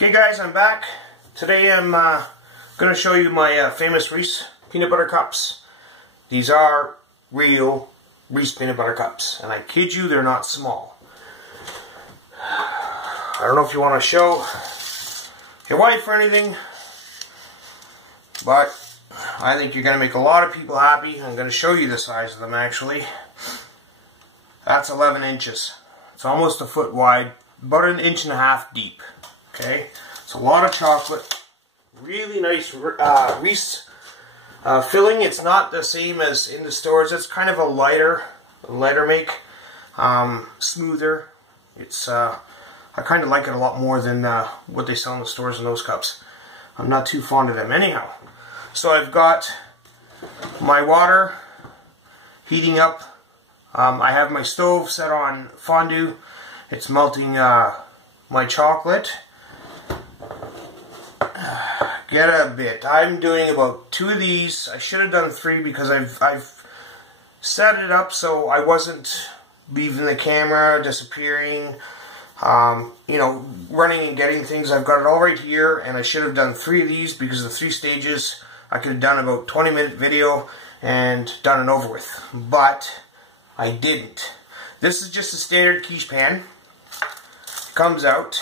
Okay guys, I'm back. Today I'm going to show you my famous Reese Peanut Butter Cups. These are real Reese Peanut Butter Cups, and I kid you, they're not small. I don't know if you want to show your wife or anything, but I think you're going to make a lot of people happy. I'm going to show you the size of them actually. That's 11 inches. It's almost a foot wide, about 1.5 inches deep. Okay, it's a lot of chocolate. Really nice Reese filling. It's not the same as in the stores. It's kind of a lighter make, smoother. It's I kind of like it a lot more than what they sell in the stores in those cups. I'm not too fond of them anyhow. So I've got my water heating up. I have my stove set on fondue. It's melting my chocolate. Get a bit. I'm doing about 2 of these. I should have done 3 because I've set it up so I wasn't leaving the camera, disappearing, you know, running and getting things. I've got it all right here, and I should have done 3 of these because the 3 stages I could have done about 20-minute video and done it over with, but I didn't. This is just a standard quiche pan. It comes out.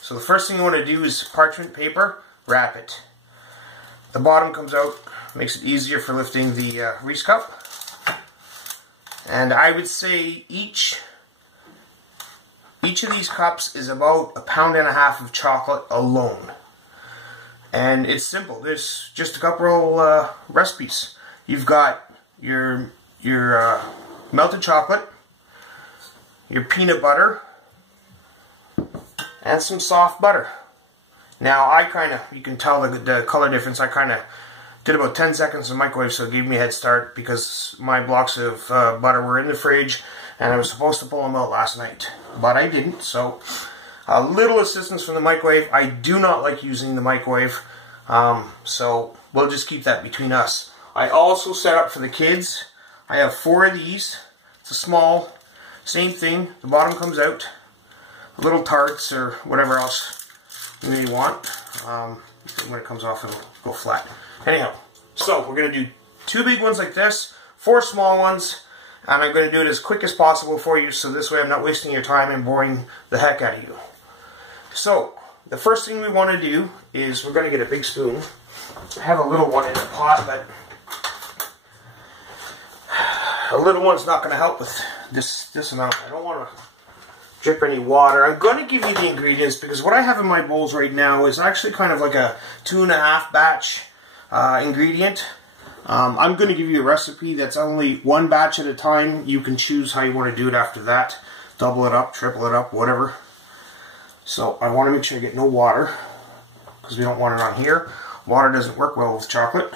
So the first thing you want to do is parchment paper, wrap it. The bottom comes out, makes it easier for lifting the Reese cup. And I would say each of these cups is about 1.5 pounds of chocolate alone. And it's simple. There's just a couple recipes. You've got your melted chocolate, your peanut butter, and some soft butter. Now, you can tell the color difference. I kind of did about 10 seconds in the microwave, so it gave me a head start because my blocks of butter were in the fridge, and I was supposed to pull them out last night, but I didn't. So, a little assistance from the microwave. I do not like using the microwave, so we'll just keep that between us. I also set up for the kids. I have 4 of these. It's a small, same thing. The bottom comes out. Little tarts or whatever else you may want. When it comes off, it'll go flat. Anyhow, so we're going to do 2 big ones like this, 4 small ones, and I'm going to do it as quick as possible for you, so this way I'm not wasting your time and boring the heck out of you. So, the first thing we want to do is we're going to get a big spoon. I have a little one in the pot, but a little one's not going to help with this amount. I don't want to drip any water. I'm going to give you the ingredients because what I have in my bowls right now is actually kind of like a 2.5 batch ingredient. I'm going to give you a recipe that's only 1 batch at a time. You can choose how you want to do it after that. Double it up, triple it up, whatever. So I want to make sure I get no water because we don't want it on here. Water doesn't work well with chocolate.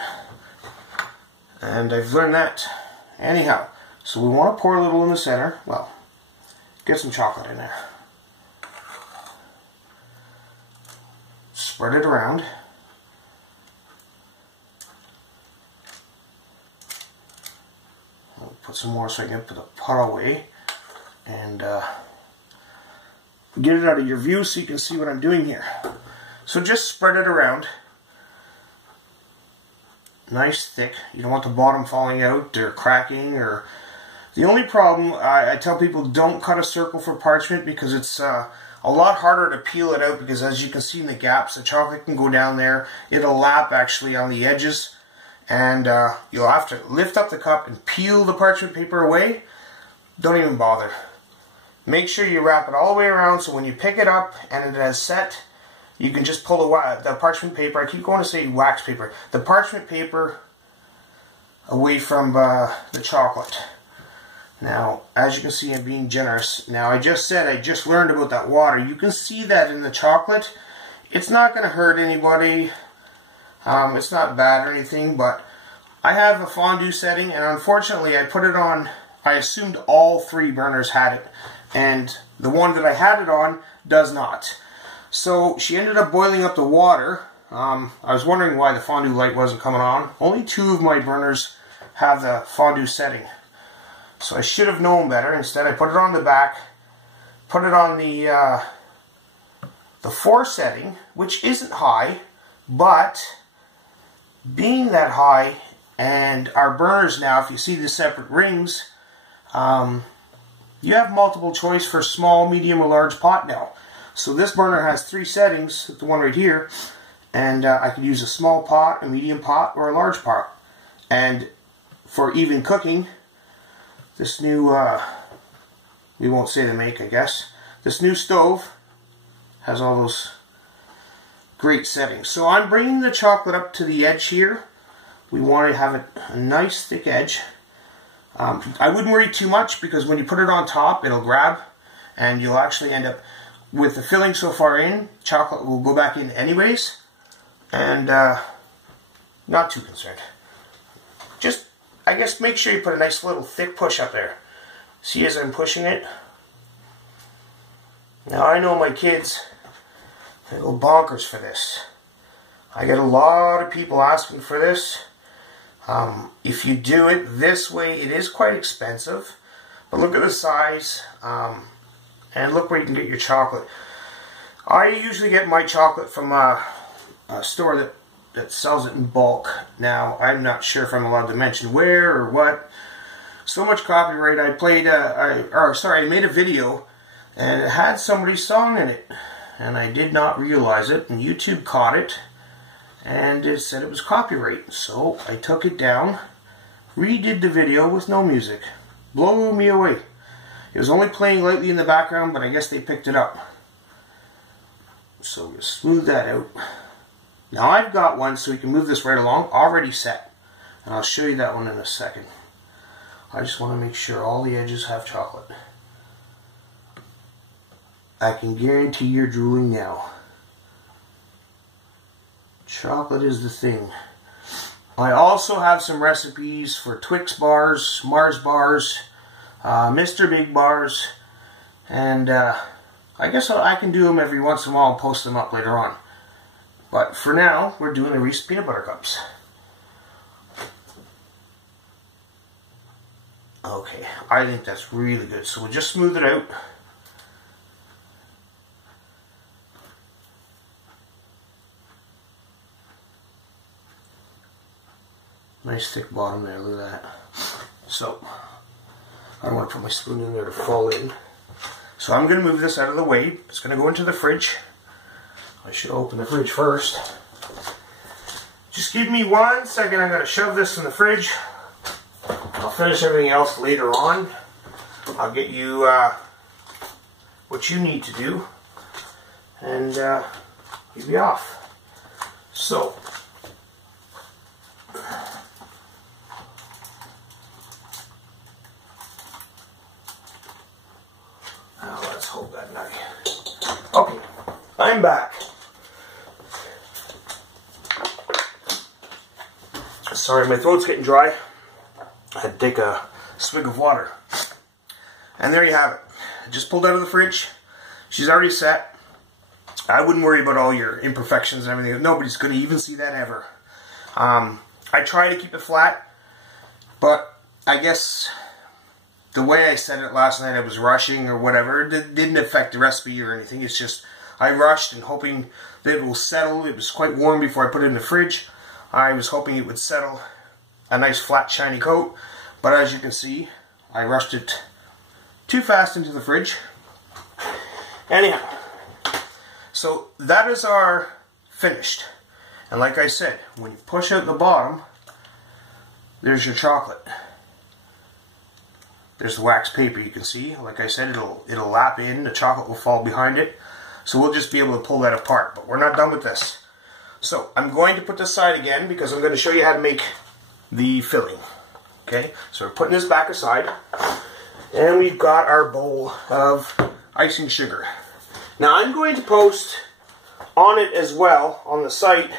And I've learned that. Anyhow, so we want to pour a little in the center. Well, get some chocolate in there. Spread it around. I'll put some more so I can put the pot away. And get it out of your view so you can see what I'm doing here. So just spread it around. Nice thick. You don't want the bottom falling out or cracking or... The only problem, I tell people don't cut a circle for parchment because it's a lot harder to peel it out because as you can see in the gaps, the chocolate can go down there. It'll lap actually on the edges and you'll have to lift up the cup and peel the parchment paper away. Don't even bother. Make sure you wrap it all the way around so when you pick it up and it has set, you can just pull the parchment paper, I keep going to say wax paper, the parchment paper away from the chocolate. Now, as you can see, I'm being generous. Now, I just said I just learned about that water. You can see that in the chocolate. It's not going to hurt anybody. It's not bad or anything, but I have a fondue setting, and unfortunately, I put it on, I assumed all 3 burners had it, and the one that I had it on does not. So, she ended up boiling up the water. I was wondering why the fondue light wasn't coming on. Only 2 of my burners have the fondue setting. So I should have known better. Instead, I put it on the back, put it on the the 4 setting, which isn't high, but being that high, and our burners now, if you see the separate rings, you have multiple choice for small, medium, or large pot now. So this burner has 3 settings, the one right here, and I could use a small pot, a medium pot, or a large pot. And for even cooking, this new, we won't say the make, I guess, this new stove has all those great settings. So I'm bringing the chocolate up to the edge here. We want to have it a nice thick edge. I wouldn't worry too much, because when you put it on top, it'll grab, and you'll actually end up with the filling so far in, chocolate will go back in anyways, and not too concerned. Just, I guess, make sure you put a nice little thick push up there. See, as I'm pushing it. Now I know my kids, they go bonkers for this. I get a lot of people asking for this. If you do it this way, it is quite expensive, but look at the size, and look where you can get your chocolate. I usually get my chocolate from a store that sells it in bulk. Now, I'm not sure if I'm allowed to mention where or what. So much copyright. I made a video, and it had somebody's song in it, and I did not realize it, and YouTube caught it. And it said it was copyright, so I took it down, redid the video with no music. Blew me away. It was only playing lightly in the background, but I guess they picked it up. So we'll smooth that out. Now I've got one, so we can move this right along, already set. And I'll show you that one in a second. I just want to make sure all the edges have chocolate. I can guarantee you're drooling now. Chocolate is the thing. I also have some recipes for Twix bars, Mars bars, Mr. Big bars, and I guess I can do them every once in a while and post them up later on. But for now, we're doing the Reese Peanut Butter Cups. Okay, I think that's really good. So we'll just smooth it out. Nice thick bottom there, look at that. So, I don't want to put my spoon in there to fall in. So I'm going to move this out of the way. It's going to go into the fridge. I should open the fridge first. Just give me 1 second, I'm going to shove this in the fridge. I'll finish everything else later on. I'll get you what you need to do. And you'll be off. So, let's hold that knife. Okay, I'm back. Sorry, my throat's getting dry. I had to take a swig of water. And there you have it. Just pulled out of the fridge. She's already set. I wouldn't worry about all your imperfections and everything. Nobody's going to even see that ever. I try to keep it flat, but I guess the way I said it last night, I was rushing or whatever. It didn't affect the recipe or anything. It's just I rushed and hoping that it will settle. It was quite warm before I put it in the fridge. I was hoping it would settle a nice flat shiny coat, but as you can see, I rushed it too fast into the fridge. Anyhow, so that is our finished. And like I said, when you push out the bottom, there's your chocolate. There's the wax paper, you can see. Like I said, it'll lap in, the chocolate will fall behind it. So we'll just be able to pull that apart, but we're not done with this. So I'm going to put this aside again because I'm going to show you how to make the filling. Okay, so we're putting this back aside, and we've got our bowl of icing sugar. Now I'm going to post on it as well on the site,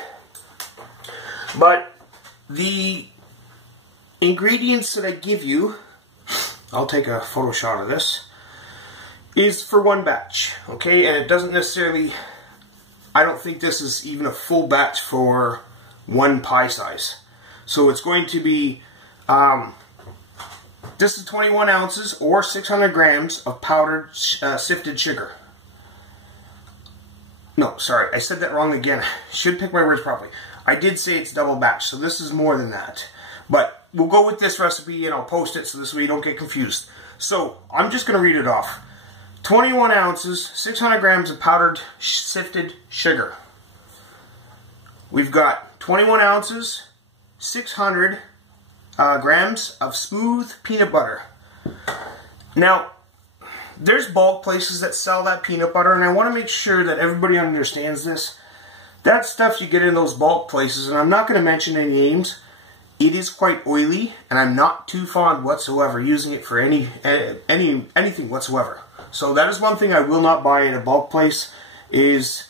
but the ingredients that I give you, I'll take a photo shot of this, is for one batch, okay, and it doesn't necessarily, I don't think this is even a full batch for one pie size. So it's going to be, this is 21 ounces or 600 grams of powdered sifted sugar. No, sorry, I said that wrong again. Should pick my words properly. I did say it's double batch, so this is more than that. But we'll go with this recipe and I'll post it so this way you don't get confused. So, I'm just going to read it off. 21 ounces, 600 grams of powdered sifted sugar. We've got 21 ounces, 600 grams of smooth peanut butter. Now, there's bulk places that sell that peanut butter, and I want to make sure that everybody understands this. That stuff you get in those bulk places, and I'm not going to mention any names, it is quite oily, and I'm not too fond whatsoever using it for anything whatsoever. So that is one thing I will not buy at a bulk place, is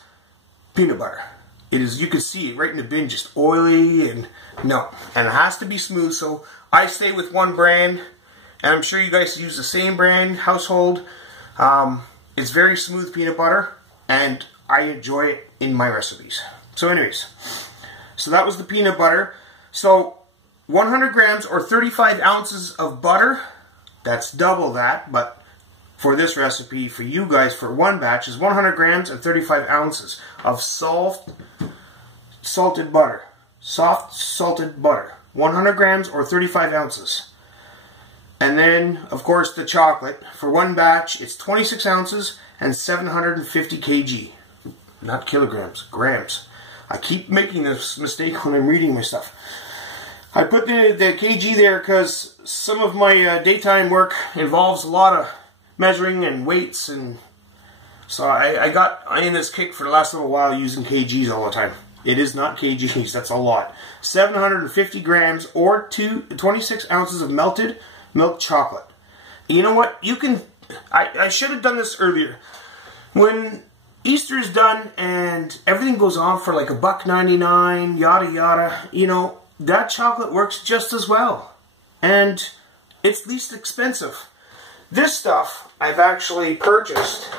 peanut butter. It is, you can see it right in the bin, just oily, and no. And it has to be smooth, so I stay with one brand, and I'm sure you guys use the same brand, household. It's very smooth peanut butter, and I enjoy it in my recipes. So anyways, so that was the peanut butter. So 100 grams or 35 ounces of butter, that's double that, but for this recipe, for you guys, for one batch, is 100 grams and 35 ounces of salted butter. Soft salted butter. 100 grams or 35 ounces. And then, of course, the chocolate. For one batch, it's 26 ounces and 750 kg. Not kilograms, grams. I keep making this mistake when I'm reading my stuff. I put the kg there because some of my daytime work involves a lot of measuring and weights, and so I got in this kick for the last little while using kgs all the time. It is not kgs, that's a lot. 750 grams or 26 ounces of melted milk chocolate. You know what? You can. I should have done this earlier. When Easter is done and everything goes on for like $1.99, yada yada, you know, that chocolate works just as well. And it's least expensive. This stuff I've actually purchased.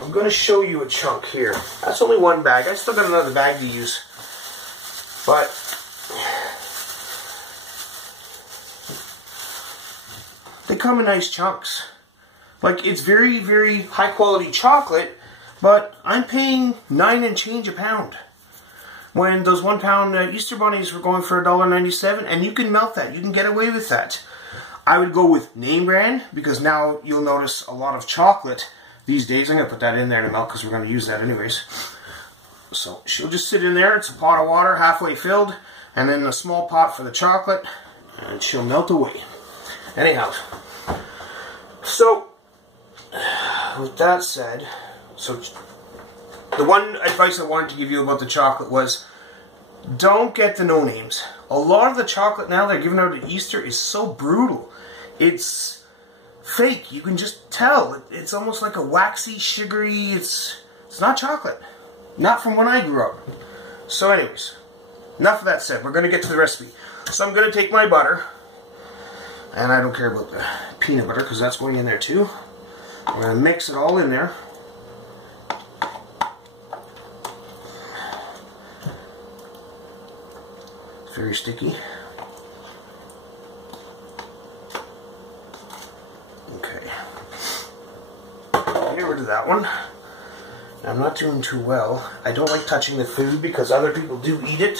I'm going to show you a chunk here. That's only one bag. I still got another bag to use. But they come in nice chunks. Like, it's very, very high quality chocolate, but I'm paying 9 and change a pound. When those 1 pound Easter bunnies were going for $1.97, and you can melt that. You can get away with that. I would go with name brand, because now you'll notice a lot of chocolate these days. I'm going to put that in there to melt because we're going to use that anyways. So she'll just sit in there. It's a pot of water halfway filled, and then a small pot for the chocolate, and she'll melt away. Anyhow, so with that said, so the one advice I wanted to give you about the chocolate was, don't get the no-names. A lot of the chocolate now they're giving out at Easter is so brutal. It's fake. You can just tell. It's almost like a waxy, sugary, it's not chocolate. Not from when I grew up. So anyways, enough of that said. We're going to get to the recipe. So I'm going to take my butter, and I don't care about the peanut butter because that's going in there too. I'm going to mix it all in there. It's very sticky. Okay. Get rid of that one. I'm not doing too well. I don't like touching the food because other people do eat it.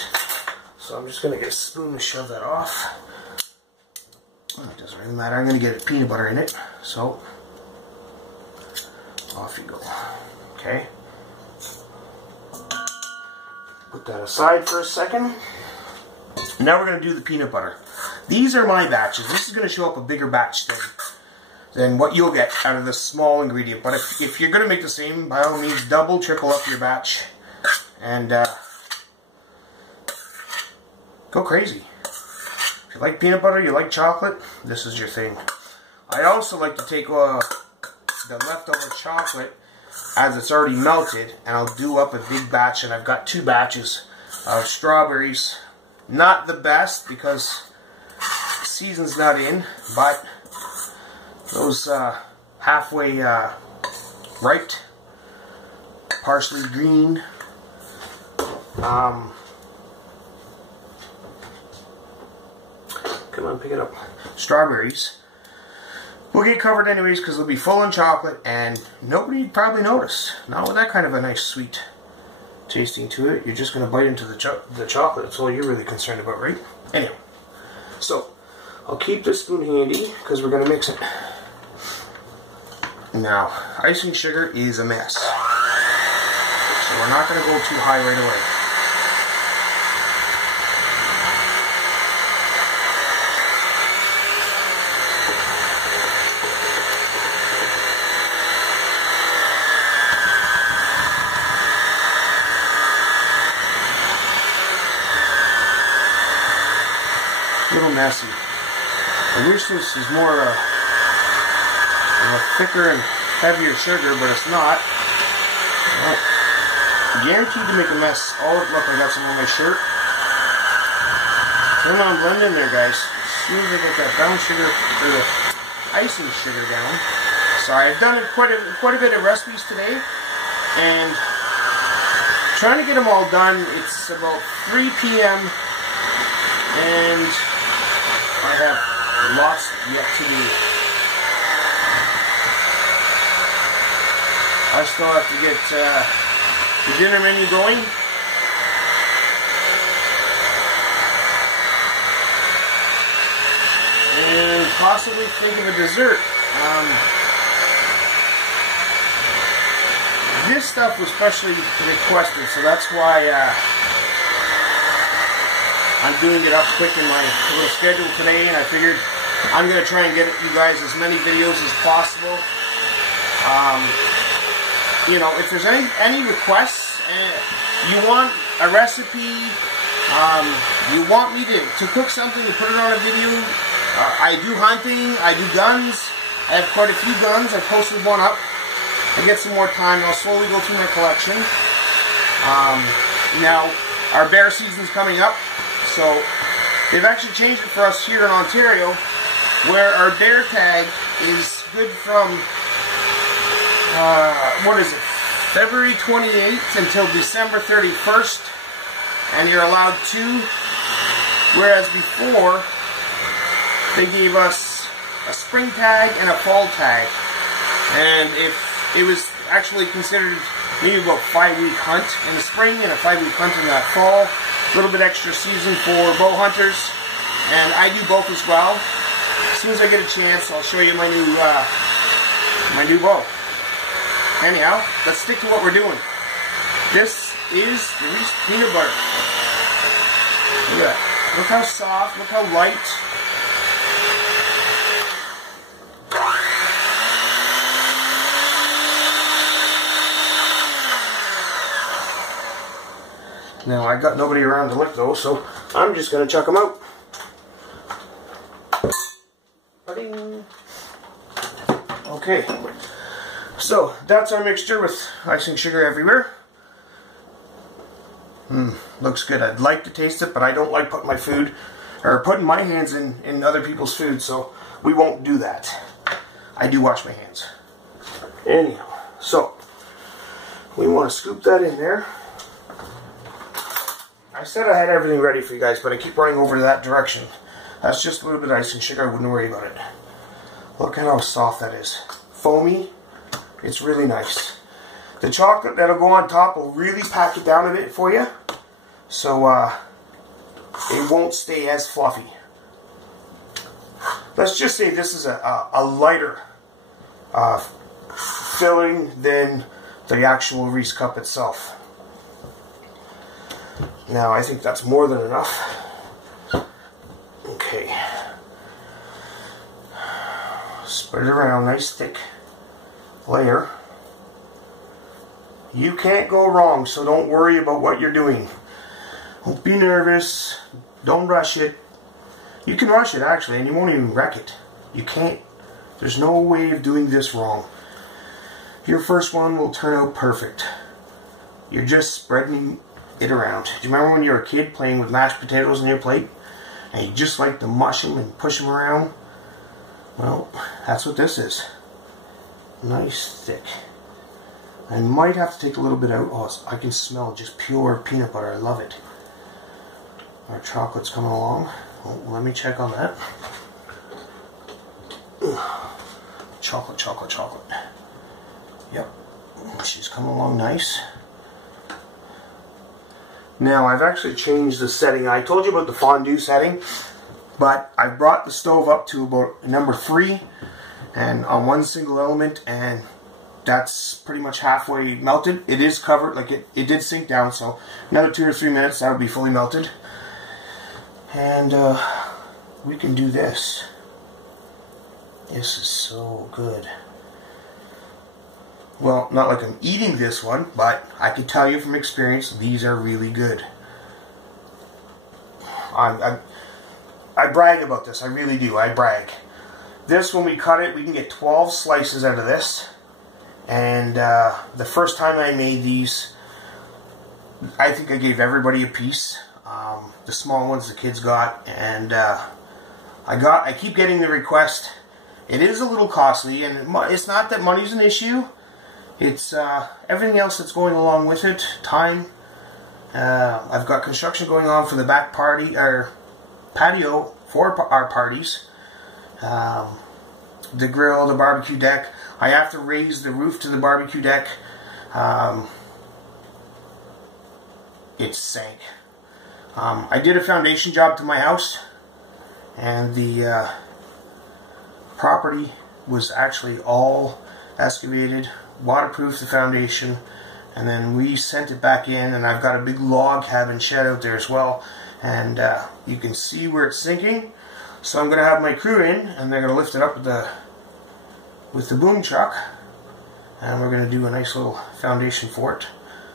So I'm just going to get a spoon to shove that off. It doesn't really matter. I'm going to get peanut butter in it. So, off you go. Okay. Put that aside for a second. Now we're going to do the peanut butter. These are my batches. This is going to show up a bigger batch than what you'll get out of this small ingredient. But if you're going to make the same, by all means, double, triple up your batch. And go crazy. If you like peanut butter, you like chocolate, this is your thing. I also like to take the leftover chocolate as it's already melted, and I'll do up a big batch, and I've got 2 batches of strawberries. Not the best because the season's not in, but those halfway ripe, partially green, come on, pick it up. Strawberries will get covered anyways because they'll be full in chocolate and nobody would probably notice. Not with that kind of a nice sweet tasting to it. You're just going to bite into the chocolate. That's all you're really concerned about, right? Anyway, so I'll keep this spoon handy because we're going to mix it. Now, icing sugar is a mess. So we're not going to go too high right away. A little messy. I wish this is more of a thicker and heavier sugar, but it's not. Well, guaranteed to make a mess. Oh, look, I got some on my shirt. Turn on blending there, guys. As soon as I get that brown sugar, or the icing sugar down. So I've done quite a bit of recipes today, and trying to get them all done. It's about 3 p.m. and I have lots yet to do. I still have to get the dinner menu going. And possibly think of a dessert. This stuff was specially requested, so that's why I'm doing it up quick in my little schedule today, and I figured I'm going to try and get you guys as many videos as possible. You know, if there's any requests, you want a recipe, you want me to cook something and put it on a video, I do hunting, I do guns, I have quite a few guns. I posted one up. I get some more time, I'll slowly go through my collection. Now, our bear season's coming up. So, they've actually changed it for us here in Ontario, where our bear tag is good from, what is it, February 28th until December 31st, and you're allowed 2, whereas before, they gave us a spring tag and a fall tag, and if it was actually considered maybe about a 5-week hunt in the spring and a 5-week hunt in the fall. A little bit extra season for bow hunters, and I do both as well. As soon as I get a chance, I'll show you my new bow. Anyhow, let's stick to what we're doing. This is the Reese Peanut Butter. Look at that. Look how soft, look how light. Now, I got nobody around to lick those, so I'm just going to chuck them out. Okay, so that's our mixture with icing sugar everywhere. Looks good. I'd like to taste it, but I don't like putting my food, or putting my hands in other people's food, so we won't do that. I do wash my hands. Anyhow, so we want to scoop that in there. I said I had everything ready for you guys, but I keep running over to that direction. That's just a little bit of icing sugar. I wouldn't worry about it. Look at how soft that is. Foamy. It's really nice. The chocolate that'll go on top will really pack it down a bit for you, so it won't stay as fluffy. Let's just say this is a lighter filling than the actual Reese cup itself. Now, I think that's more than enough. Okay. Spread it around, nice thick layer. You can't go wrong, so don't worry about what you're doing. Don't be nervous. Don't rush it. You can rush it, actually, and you won't even wreck it. You can't. There's no way of doing this wrong. Your first one will turn out perfect. You're just spreading it around. Do you remember when you were a kid playing with mashed potatoes on your plate? And you just like to mush them and push them around? Well, that's what this is. Nice thick. I might have to take a little bit out. Oh, I can smell just pure peanut butter. I love it. Our chocolate's coming along. Oh, let me check on that. Chocolate, chocolate, chocolate. Yep. She's coming along nice. Now I've actually changed the setting. I told you about the fondue setting, but I brought the stove up to about number 3 and on one single element, and that's pretty much halfway melted. It is covered, like it did sink down, so another 2 or 3 minutes that would be fully melted. And we can do this. This is so good. Well, not like I'm eating this one, but I can tell you from experience, these are really good. I brag about this, I really do, I brag. This, when we cut it, we can get 12 slices out of this. And the first time I made these, I think I gave everybody a piece. The small ones the kids got, and I keep getting the request. It is a little costly, and it's not that money's an issue. It's everything else that's going along with it. Time. I've got construction going on for the back patio for our parties. The grill, the barbecue deck. I have to raise the roof to the barbecue deck. It sank. I did a foundation job to my house, and the property was actually all excavated, waterproofed the foundation, and then we sent it back in, and I've got a big log cabin shed out there as well, and you can see where it's sinking. So I'm going to have my crew in, and they're going to lift it up with the boom truck, and we're going to do a nice little foundation for it.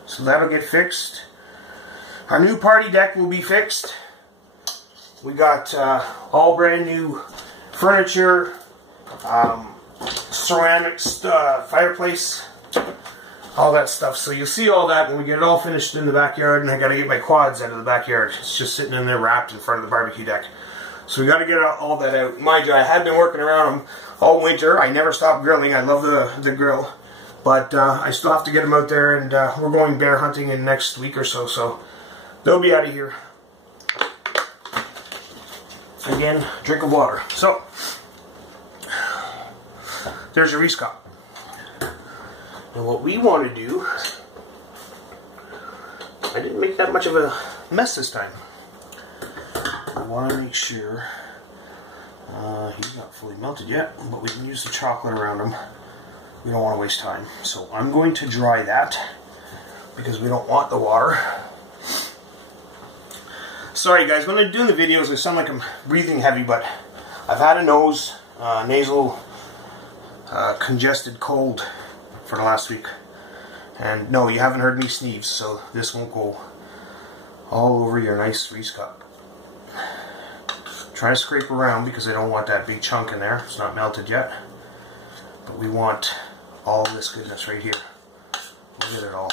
So that'll get fixed. Our new party deck will be fixed. We got all brand new furniture, ceramics, fireplace, all that stuff. So you'll see all that when we get it all finished in the backyard, and I got to get my quads out of the backyard. It's just sitting in there wrapped in front of the barbecue deck. So we got to get all that out. Mind you, I have been working around them all winter. I never stop grilling. I love the grill. But I still have to get them out there, and we're going bear hunting in next week or so. So they'll be out of here. Again, drink of water. So there's your Reese cup. And what we want to do, I didn't make that much of a mess this time. I want to make sure he's not fully melted yet, but we can use the chocolate around him. We don't want to waste time. So I'm going to dry that because we don't want the water. Sorry guys, when I'm doing the videos I sound like I'm breathing heavy, but I've had a nasal congested cold for the last week. And no, you haven't heard me sneeze, so this won't go all over your nice Reese cup. Try to scrape around because I don't want that big chunk in there. It's not melted yet. But we want all this goodness right here. Look at it all.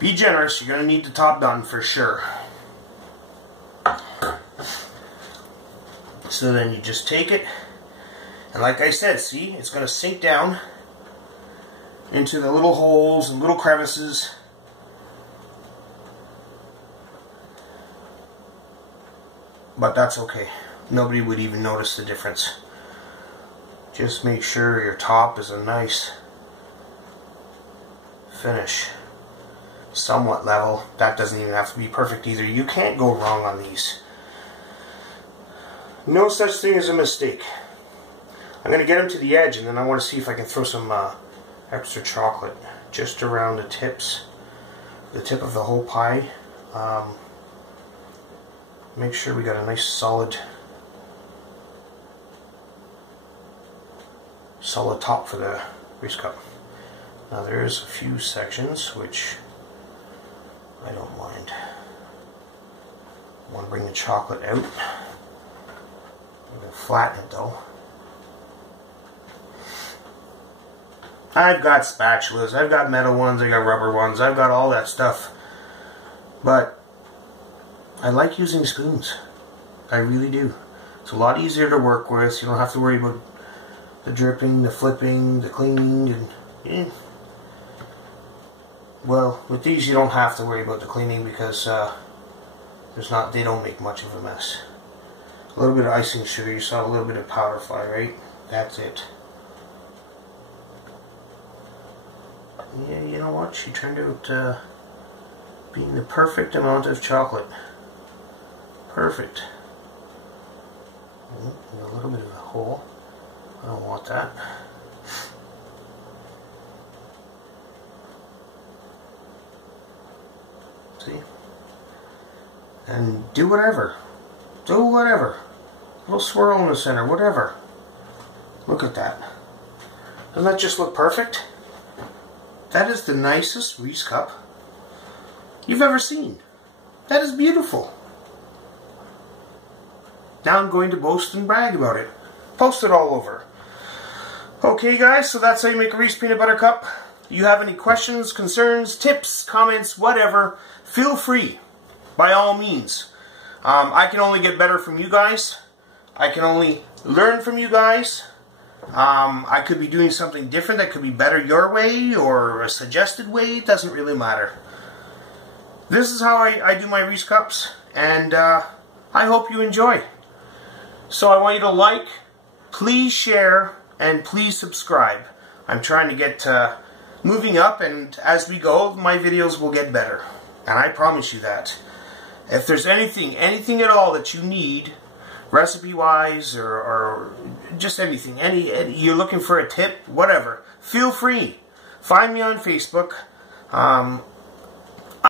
Be generous. You're going to need the top done for sure. So then you just take it, and like I said, see, it's going to sink down into the little holes and little crevices. But that's okay. Nobody would even notice the difference. Just make sure your top is a nice finish. Somewhat level. That doesn't even have to be perfect either. You can't go wrong on these. No such thing as a mistake. I'm going to get them to the edge, and then I want to see if I can throw some extra chocolate just around the tips, the tip of the whole pie. Make sure we got a nice solid top for the Reese cup. Now there's a few sections which I don't mind. I want to bring the chocolate out. I'm going to flatten it though. I've got spatulas, I've got metal ones, I got rubber ones, I've got all that stuff. But I like using spoons. I really do. It's a lot easier to work with. You don't have to worry about the dripping, the flipping, the cleaning, and well, with these you don't have to worry about the cleaning because they don't make much of a mess. A little bit of icing sugar, you saw a little bit of powder fly, right? That's it. Yeah, you know what? She turned out being the perfect amount of chocolate. Perfect. A little bit of a hole. I don't want that. See? And do whatever. Do whatever. A little swirl in the center, whatever. Look at that. Doesn't that just look perfect? That is the nicest Reese cup you've ever seen. That is beautiful. Now I'm going to boast and brag about it. Post it all over. Okay guys, so that's how you make a Reese Peanut Butter Cup. You have any questions, concerns, tips, comments, whatever, feel free, by all means. I can only get better from you guys. I can only learn from you guys. I could be doing something different that could be better your way or a suggested way. It doesn't really matter. This is how I do my Reese Cups, and I hope you enjoy. So I want you to like, please share, and please subscribe. I'm trying to get moving up, and as we go, my videos will get better. And I promise you that. If there's anything at all that you need, recipe-wise, or just anything, you're looking for a tip, whatever, feel free. Find me on Facebook.